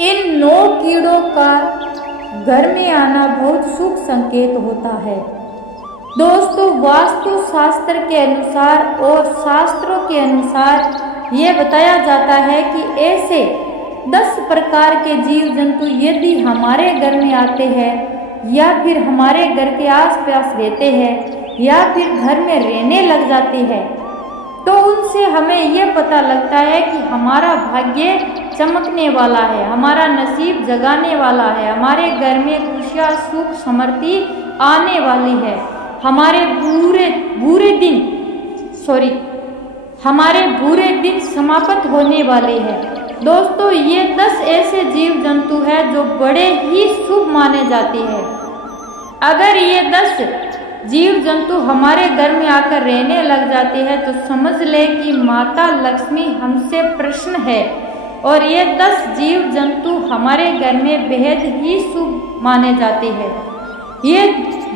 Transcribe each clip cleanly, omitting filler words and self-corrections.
इन 9 कीड़ों का घर में आना बहुत शुभ संकेत होता है। दोस्तों, वास्तु शास्त्र के अनुसार और शास्त्रों के अनुसार ये बताया जाता है कि ऐसे 10 प्रकार के जीव जंतु यदि हमारे घर में आते हैं या फिर हमारे घर के आसपास रहते हैं या फिर घर में रहने लग जाते हैं, तो उनसे हमें यह पता लगता है कि हमारा भाग्य चमकने वाला है, हमारा नसीब जगाने वाला है, हमारे घर में खुशियाँ सुख समृद्धि आने वाली है, हमारे बुरे दिन समाप्त होने वाले हैं। दोस्तों, ये 10 ऐसे जीव जंतु हैं जो बड़े ही शुभ माने जाते हैं। अगर ये 10 जीव जंतु हमारे घर में आकर रहने लग जाते हैं तो समझ ले कि माता लक्ष्मी हमसे प्रसन्न है और ये 10 जीव जंतु हमारे घर में बेहद ही शुभ माने जाते हैं। ये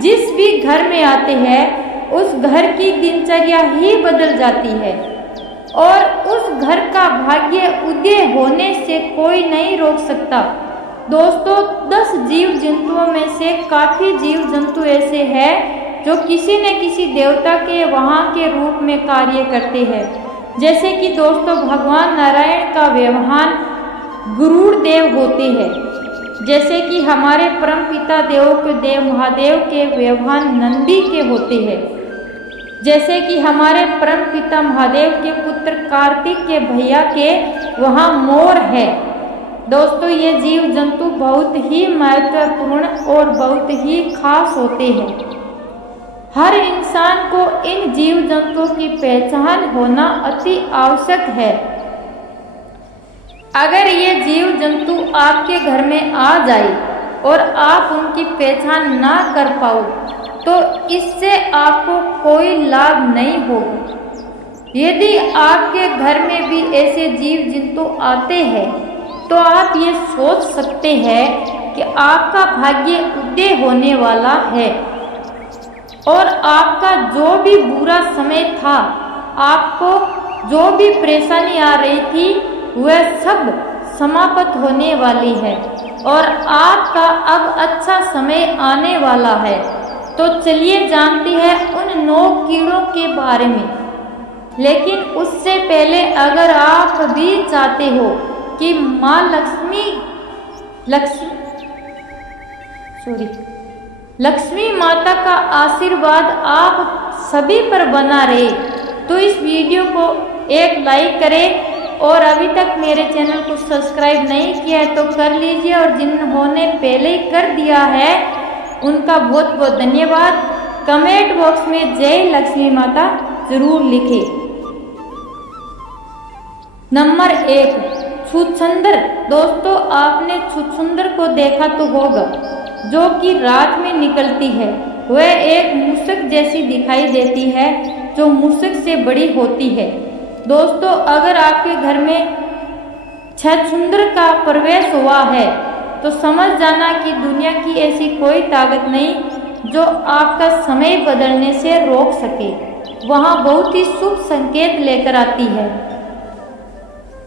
जिस भी घर में आते हैं उस घर की दिनचर्या ही बदल जाती है और उस घर का भाग्य उदय होने से कोई नहीं रोक सकता। दोस्तों, 10 जीव जंतुओं में से काफ़ी जीव जंतु ऐसे हैं जो किसी न किसी देवता के वहाँ के रूप में कार्य करते हैं। जैसे कि दोस्तों, भगवान नारायण का व्यवहार गरुड़ देव होते हैं, जैसे कि हमारे परम पिता देवों के देव महादेव के व्यवहार नंदी के होते हैं, जैसे कि हमारे परम पिता महादेव के पुत्र कार्तिक के भैया के वहाँ मोर है। दोस्तों, ये जीव जंतु बहुत ही महत्वपूर्ण और बहुत ही खास होते हैं। हर इंसान को इन जीव जंतुओं की पहचान होना अति आवश्यक है। अगर ये जीव जंतु आपके घर में आ जाए और आप उनकी पहचान ना कर पाओ तो इससे आपको कोई लाभ नहीं होगा। यदि आपके घर में भी ऐसे जीव जंतु आते हैं तो आप ये सोच सकते हैं कि आपका भाग्य उदय होने वाला है और आपका जो भी बुरा समय था, आपको जो भी परेशानी आ रही थी, वह सब समाप्त होने वाली है और आपका अब अच्छा समय आने वाला है। तो चलिए जानते हैं उन 9 कीड़ों के बारे में। लेकिन उससे पहले अगर आप भी चाहते हो कि माँ लक्ष्मी माता का आशीर्वाद आप सभी पर बना रहे तो इस वीडियो को एक लाइक करें और अभी तक मेरे चैनल को सब्सक्राइब नहीं किया है तो कर लीजिए और जिन्होंने पहले ही कर दिया है उनका बहुत बहुत धन्यवाद। कमेंट बॉक्स में जय लक्ष्मी माता जरूर लिखें। नंबर 1, छुछुंदर। दोस्तों, आपने छुछुंदर को देखा तो होगा, जो कि रात में निकलती है। वह एक मूषक जैसी दिखाई देती है जो मूषक से बड़ी होती है। दोस्तों, अगर आपके घर में छुछुंदर का प्रवेश हुआ है तो समझ जाना कि दुनिया की ऐसी कोई ताकत नहीं जो आपका समय बदलने से रोक सके। वहाँ बहुत ही शुभ संकेत लेकर आती है।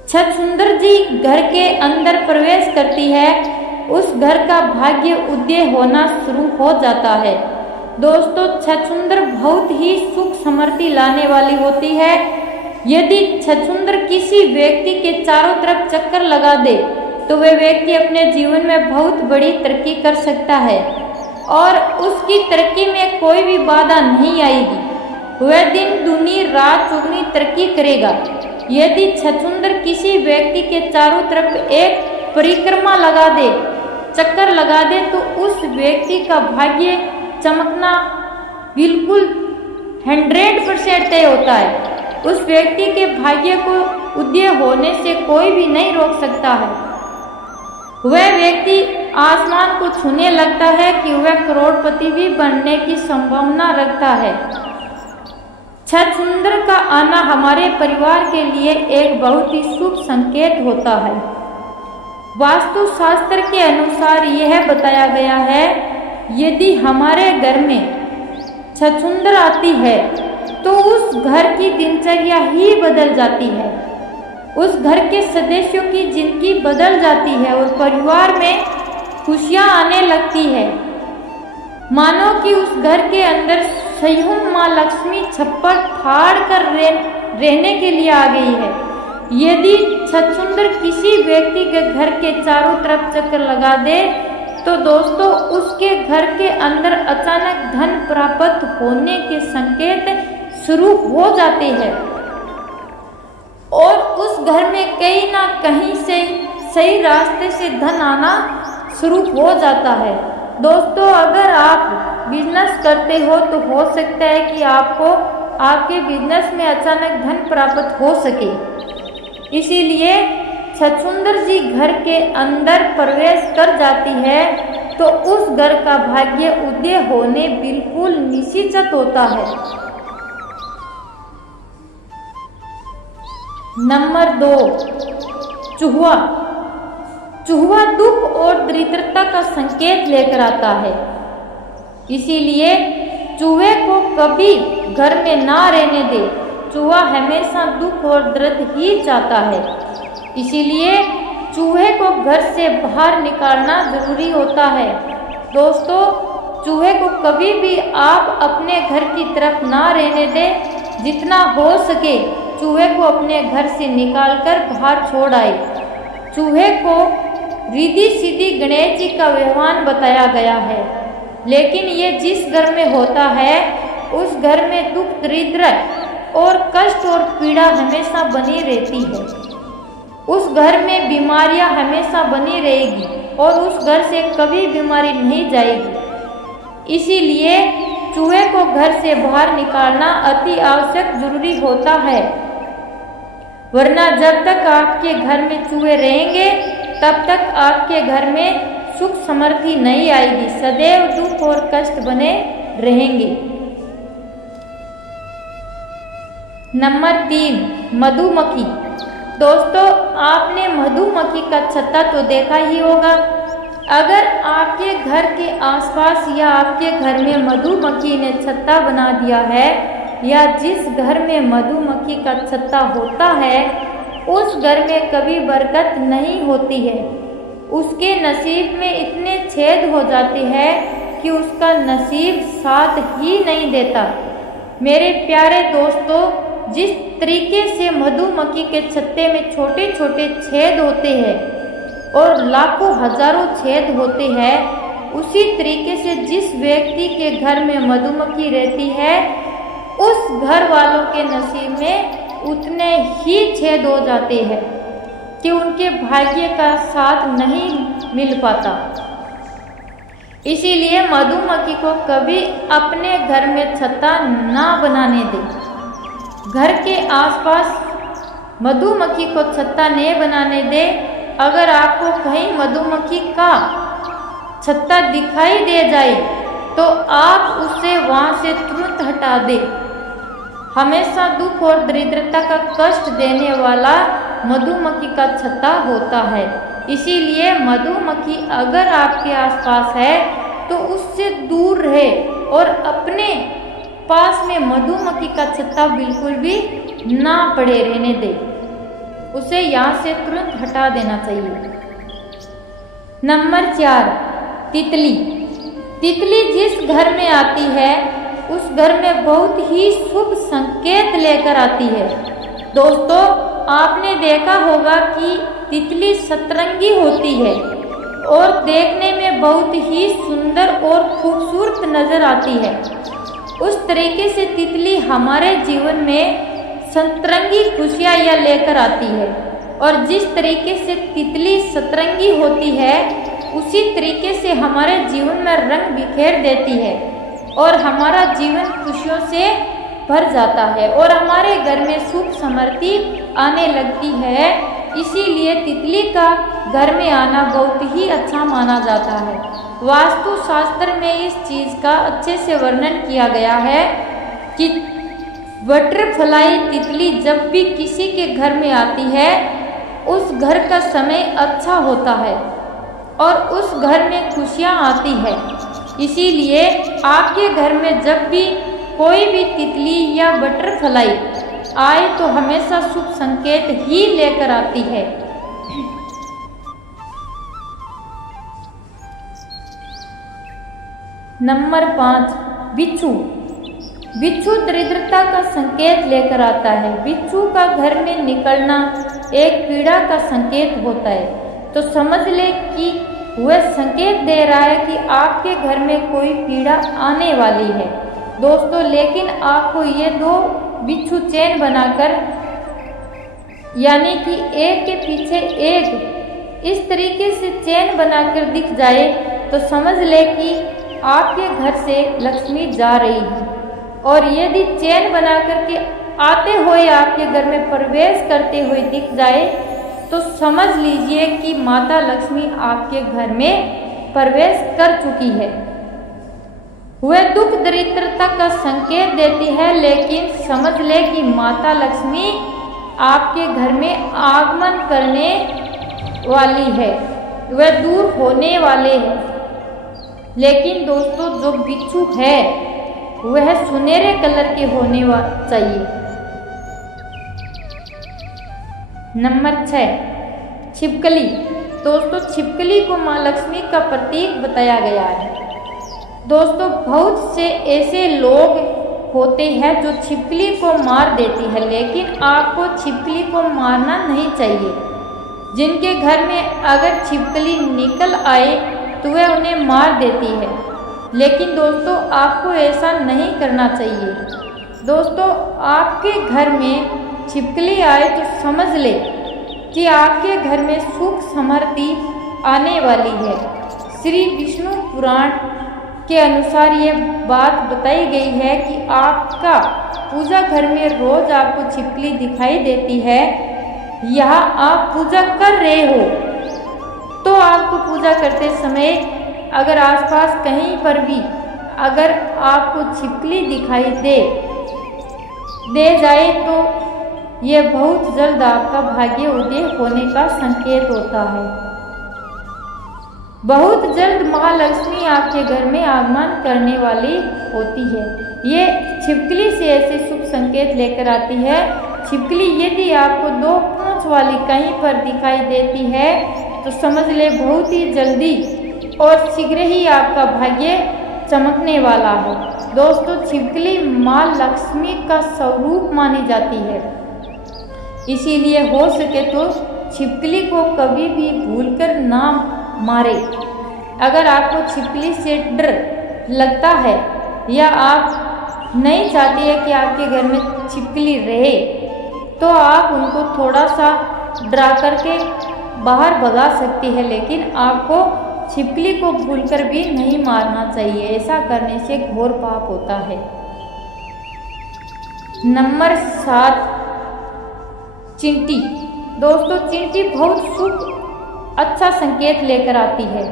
छुछुंदर जी घर के अंदर प्रवेश करती है, उस घर का भाग्य उदय होना शुरू हो जाता है। दोस्तों, छुछुंदर बहुत ही सुख समृद्धि लाने वाली होती है। यदि छुछुंदर किसी व्यक्ति के चारों तरफ चक्कर लगा दे तो वह व्यक्ति अपने जीवन में बहुत बड़ी तरक्की कर सकता है और उसकी तरक्की में कोई भी बाधा नहीं आएगी। वह दिन दूनी रात चौगुनी तरक्की करेगा। यदि छुछुंदर किसी व्यक्ति के चारों तरफ एक परिक्रमा लगा दे, चक्कर लगा दे, तो उस व्यक्ति का भाग्य चमकना बिल्कुल 100% तय होता है। उस व्यक्ति के भाग्य को उदय होने से कोई भी नहीं रोक सकता है। वह व्यक्ति आसमान को छूने लगता है कि वह करोड़पति भी बनने की संभावना रखता है। छुछुंदर का आना हमारे परिवार के लिए एक बहुत ही शुभ संकेत होता है। वास्तु शास्त्र के अनुसार यह बताया गया है, यदि हमारे घर में छुछुंदर आती है तो उस घर की दिनचर्या ही बदल जाती है। उस घर के सदस्यों की जिंदगी बदल जाती है और परिवार में खुशियां आने लगती है। मानो कि उस घर के अंदर स्वयं माँ लक्ष्मी छप्पर फाड़ कर रहने के लिए आ गई है। यदि छछूंदर किसी व्यक्ति के घर के चारों तरफ चक्कर लगा दे तो दोस्तों उसके घर के अंदर अचानक धन प्राप्त होने के संकेत शुरू हो जाते हैं और उस घर में कहीं ना कहीं से सही रास्ते से धन आना शुरू हो जाता है। दोस्तों अगर आप बिजनेस करते हो तो हो सकता है कि आपको आपके बिजनेस में अचानक धन प्राप्त हो सके। इसीलिए छछूंदर जी घर के अंदर प्रवेश कर जाती है तो उस घर का भाग्य उदय होने बिल्कुल निश्चित होता है। नंबर 2, चूहा। चूहा दुख और दरिद्रता का संकेत लेकर आता है। इसीलिए चूहे को कभी घर में ना रहने दे। चूहा हमेशा दुख और दर्द ही चाहता है। इसीलिए चूहे को घर से बाहर निकालना जरूरी होता है। दोस्तों चूहे को कभी भी आप अपने घर की तरफ ना रहने दें। जितना हो सके चूहे को अपने घर से निकालकर बाहर छोड़ आए। चूहे को रिद्धि सिद्धि गणेश जी का व्यवहार बताया गया है, लेकिन ये जिस घर में होता है उस घर में दुख दरिद्र और कष्ट और पीड़ा हमेशा बनी रहती है। उस घर में बीमारियां हमेशा बनी रहेगी और उस घर से कभी बीमारी नहीं जाएगी। इसीलिए चूहे को घर से बाहर निकालना अति आवश्यक जरूरी होता है, वरना जब तक आपके घर में चूहे रहेंगे तब तक आपके घर में सुख समृद्धि नहीं आएगी। सदैव दुख और कष्ट बने रहेंगे। नंबर 3, मधुमक्खी। दोस्तों आपने मधुमक्खी का छत्ता तो देखा ही होगा। अगर आपके घर के आसपास या आपके घर में मधुमक्खी ने छत्ता बना दिया है या जिस घर में मधुमक्खी का छत्ता होता है उस घर में कभी बरकत नहीं होती है। उसके नसीब में इतने छेद हो जाते हैं कि उसका नसीब साथ ही नहीं देता। मेरे प्यारे दोस्तों जिस तरीके से मधुमक्खी के छत्ते में छोटे छोटे छेद होते हैं और लाखों हजारों छेद होते हैं, उसी तरीके से जिस व्यक्ति के घर में मधुमक्खी रहती है उस घर वालों के नसीब में उतने ही छेद हो जाते हैं कि उनके भाग्य का साथ नहीं मिल पाता। इसीलिए मधुमक्खी को कभी अपने घर में छत्ता ना बनाने दें। घर के आसपास मधुमक्खी को छत्ता नहीं बनाने दे। अगर आपको कहीं मधुमक्खी का छत्ता दिखाई दे जाए तो आप उसे वहां से तुरंत हटा दें। हमेशा दुख और दरिद्रता का कष्ट देने वाला मधुमक्खी का छत्ता होता है। इसीलिए मधुमक्खी अगर आपके आसपास है तो उससे दूर रहे और अपने पास में मधुमक्खी का छत्ता बिल्कुल भी ना पड़े रहने दे। उसे यहाँ से तुरंत हटा देना चाहिए। नंबर 4, तितली। तितली जिस घर में आती है उस घर में बहुत ही शुभ संकेत लेकर आती है। दोस्तों आपने देखा होगा कि तितली सतरंगी होती है और देखने में बहुत ही सुंदर और खूबसूरत नजर आती है। उस तरीके से तितली हमारे जीवन में सतरंगी खुशियाँ यह लेकर आती है और जिस तरीके से तितली सतरंगी होती है उसी तरीके से हमारे जीवन में रंग बिखेर देती है और हमारा जीवन खुशियों से भर जाता है और हमारे घर में सुख समृद्धि आने लगती है। इसीलिए तितली का घर में आना बहुत ही अच्छा माना जाता है। वास्तु शास्त्र में इस चीज़ का अच्छे से वर्णन किया गया है कि बटरफ्लाई तितली जब भी किसी के घर में आती है उस घर का समय अच्छा होता है और उस घर में खुशियाँ आती है। इसीलिए आपके घर में जब भी कोई भी तितली या बटरफ्लाई आए तो हमेशा शुभ संकेत ही लेकर आती है। नंबर 5, बिच्छू। बिच्छू दरिद्रता का संकेत लेकर आता है। बिच्छू का घर में निकलना एक पीड़ा का संकेत होता है। तो समझ ले कि वह संकेत दे रहा है कि आपके घर में कोई पीड़ा आने वाली है दोस्तों। लेकिन आपको ये 2 बिच्छू चेन बनाकर, यानी कि एक के पीछे एक इस तरीके से चेन बनाकर दिख जाए तो समझ ले कि आपके घर से लक्ष्मी जा रही है। और यदि चेन बना करके आते हुए आपके घर में प्रवेश करते हुए दिख जाए तो समझ लीजिए कि माता लक्ष्मी आपके घर में प्रवेश कर चुकी है। वह दुख दरिद्रता का संकेत देती है, लेकिन समझ ले कि माता लक्ष्मी आपके घर में आगमन करने वाली है, वह दूर होने वाले हैं। लेकिन दोस्तों जो बिच्छू है वह सुनहरे कलर के होने चाहिए। नंबर 6, छिपकली। दोस्तों छिपकली को माँ लक्ष्मी का प्रतीक बताया गया है। दोस्तों बहुत से ऐसे लोग होते हैं जो छिपकली को मार देती है, लेकिन आपको छिपकली को मारना नहीं चाहिए। जिनके घर में अगर छिपकली निकल आए तो वह उन्हें मार देती है, लेकिन दोस्तों आपको ऐसा नहीं करना चाहिए। दोस्तों आपके घर में छिपकली आए तो समझ ले कि आपके घर में सुख समृद्धि आने वाली है। श्री विष्णु पुराण के अनुसार ये बात बताई गई है कि आपका पूजा घर में रोज आपको छिपकली दिखाई देती है, यहाँ आप पूजा कर रहे हो तो आपको पूजा करते समय अगर आसपास कहीं पर भी अगर आपको छिपकली दिखाई दे जाए तो ये बहुत जल्द आपका भाग्य उदय होने का संकेत होता है। बहुत जल्द महालक्ष्मी आपके घर में आगमन करने वाली होती है। ये छिपकली से ऐसे शुभ संकेत लेकर आती है। छिपकली यदि आपको 2 पूंछ वाली कहीं पर दिखाई देती है तो समझ ले बहुत ही जल्दी और शीघ्र ही आपका भाग्य चमकने वाला है। दोस्तों छिपकली माँ लक्ष्मी का स्वरूप मानी जाती है, इसीलिए हो सके तो छिपकली को कभी भी भूलकर ना मारे। अगर आपको छिपकली से डर लगता है या आप नहीं चाहते हैं कि आपके घर में छिपकली रहे तो आप उनको थोड़ा सा डरा करके बाहर भगा सकती है, लेकिन आपको छिपकली को भूलकर भी नहीं मारना चाहिए। ऐसा करने से घोर पाप होता है। नंबर 7, चींटी। दोस्तों चींटी बहुत शुभ अच्छा संकेत लेकर आती है।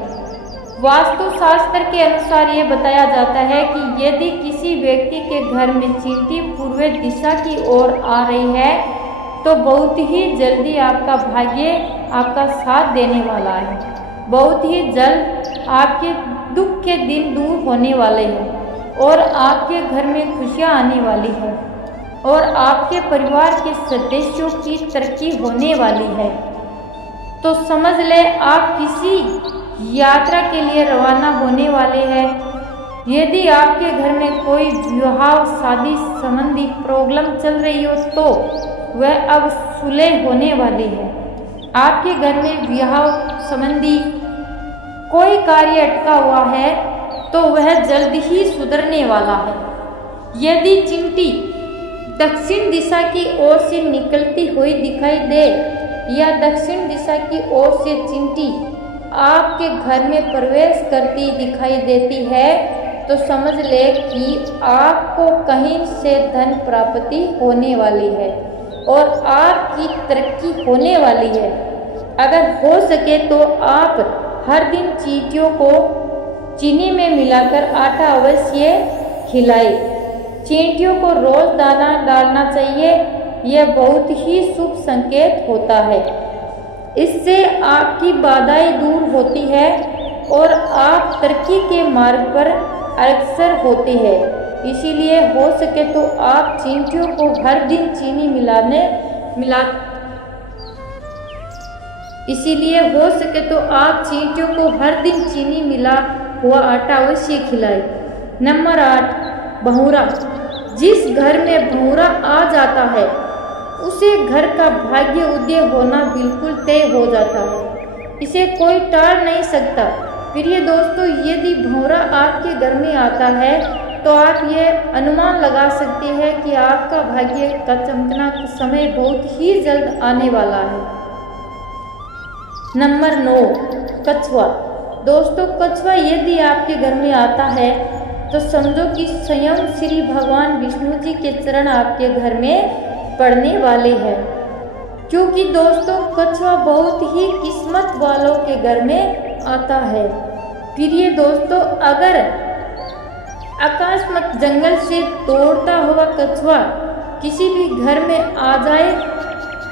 वास्तु शास्त्र के अनुसार ये बताया जाता है कि यदि किसी व्यक्ति के घर में चींटी पूर्व दिशा की ओर आ रही है तो बहुत ही जल्दी आपका भाग्य आपका साथ देने वाला है। बहुत ही जल्द आपके दुख के दिन दूर होने वाले हैं और आपके घर में खुशियां आने वाली है और आपके परिवार के सदस्यों की तरक्की होने वाली है। तो समझ ले आप किसी यात्रा के लिए रवाना होने वाले हैं। यदि आपके घर में कोई विवाह शादी संबंधी प्रॉब्लम चल रही हो तो वह अब सुलह होने वाली है। आपके घर में विवाह संबंधी कोई कार्य अटका हुआ है तो वह जल्द ही सुधरने वाला है। यदि चींटी दक्षिण दिशा की ओर से निकलती हुई दिखाई दे या दक्षिण दिशा की ओर से चींटी आपके घर में प्रवेश करती दिखाई देती है तो समझ ले कि आपको कहीं से धन प्राप्ति होने वाली है और आपकी तरक्की होने वाली है। अगर हो सके तो आप हर दिन चींटियों को चीनी में मिलाकर आटा अवश्य खिलाएं। चींटियों को रोज दाना डालना चाहिए, यह बहुत ही शुभ संकेत होता है। इससे आपकी बाधाएं दूर होती है और आप तरक्की के मार्ग पर अग्रसर होते हैं। इसीलिए हो सके तो आप चींटियों को हर दिन चीनी मिला हुआ आटा अवश्य खिलाएं। नंबर 8, भौंरा। जिस घर में भौंरा आ जाता है उसे घर का भाग्य उदय होना बिल्कुल तय हो जाता है, इसे कोई टाल नहीं सकता। प्रिय दोस्तों, यदि भौंरा आपके घर में आता है तो आप ये अनुमान लगा सकते हैं कि आपका भाग्य का चमकना समय बहुत ही जल्द आने वाला है। नंबर 9, कछुआ। दोस्तों, कछुआ यदि आपके घर में आता है तो समझो कि स्वयं श्री भगवान विष्णु जी के चरण आपके घर में पड़ने वाले हैं, क्योंकि दोस्तों कछुआ बहुत ही किस्मत वालों के घर में आता है। प्रिय दोस्तों, अगर अकस्मात जंगल से दौड़ता हुआ कछुआ किसी भी घर में आ जाए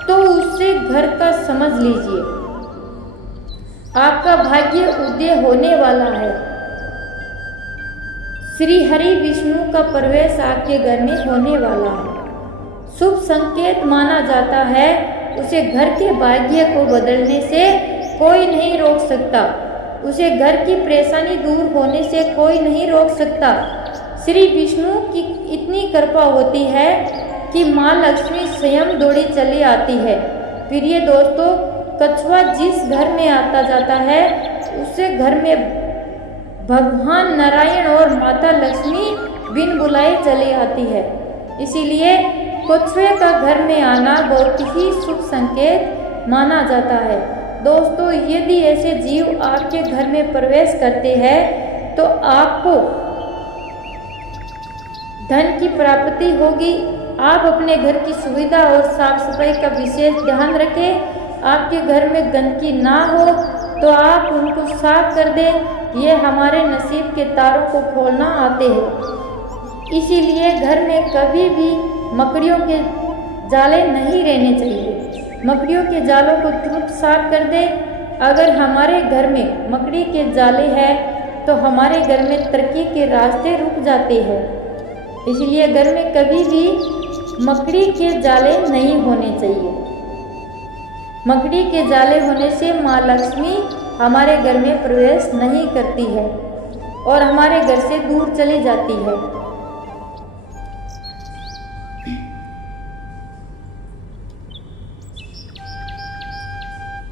तो उससे घर का समझ लीजिए आपका भाग्य उदय होने वाला है। श्री हरि विष्णु का प्रवेश आपके घर में होने वाला है। शुभ संकेत माना जाता है, उसे घर के भाग्य को बदलने से कोई नहीं रोक सकता, उसे घर की परेशानी दूर होने से कोई नहीं रोक सकता। श्री विष्णु की इतनी कृपा होती है कि माँ लक्ष्मी स्वयं दौड़ी चली आती है। प्रिय दोस्तों, कछुआ जिस घर में आता जाता है उसे घर में भगवान नारायण और माता लक्ष्मी बिन बुलाए चली आती है। इसीलिए कछुए का घर में आना बहुत ही शुभ संकेत माना जाता है। दोस्तों, यदि ऐसे जीव आपके घर में प्रवेश करते हैं तो आपको धन की प्राप्ति होगी। आप अपने घर की सुविधा और साफ सफाई का विशेष ध्यान रखें। आपके घर में गंदगी ना हो तो आप उनको साफ कर दें। ये हमारे नसीब के तारों को खोलना आते हैं। इसीलिए घर में कभी भी मकड़ियों के जाले नहीं रहने चाहिए। मकड़ियों के जालों को तुरंत साफ कर दें। अगर हमारे घर में मकड़ी के जाले हैं तो हमारे घर में तरक्की के रास्ते रुक जाते हैं। इसलिए घर में कभी भी मकड़ी के जाले नहीं होने चाहिए। मकड़ी के जाले होने से माँ लक्ष्मी हमारे घर में प्रवेश नहीं करती है और हमारे घर से दूर चली जाती है।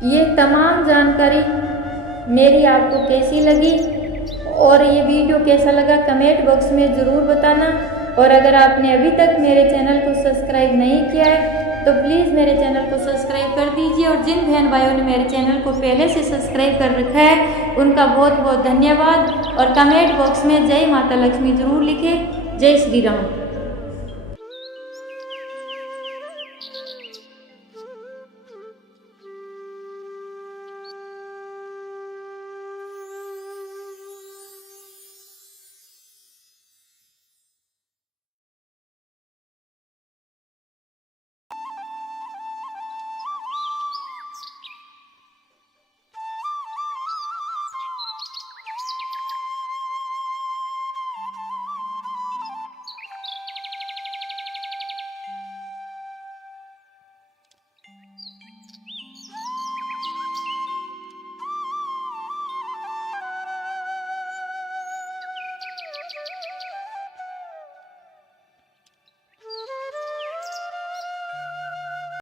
ये तमाम जानकारी मेरी आपको कैसी लगी और ये वीडियो कैसा लगा कमेंट बॉक्स में ज़रूर बताना। और अगर आपने अभी तक मेरे चैनल को सब्सक्राइब नहीं किया है तो प्लीज़ मेरे चैनल को सब्सक्राइब कर दीजिए। और जिन बहन भाइयों ने मेरे चैनल को पहले से सब्सक्राइब कर रखा है उनका बहुत बहुत धन्यवाद। और कमेंट बॉक्स में जय माता लक्ष्मी ज़रूर लिखें। जय श्री राम।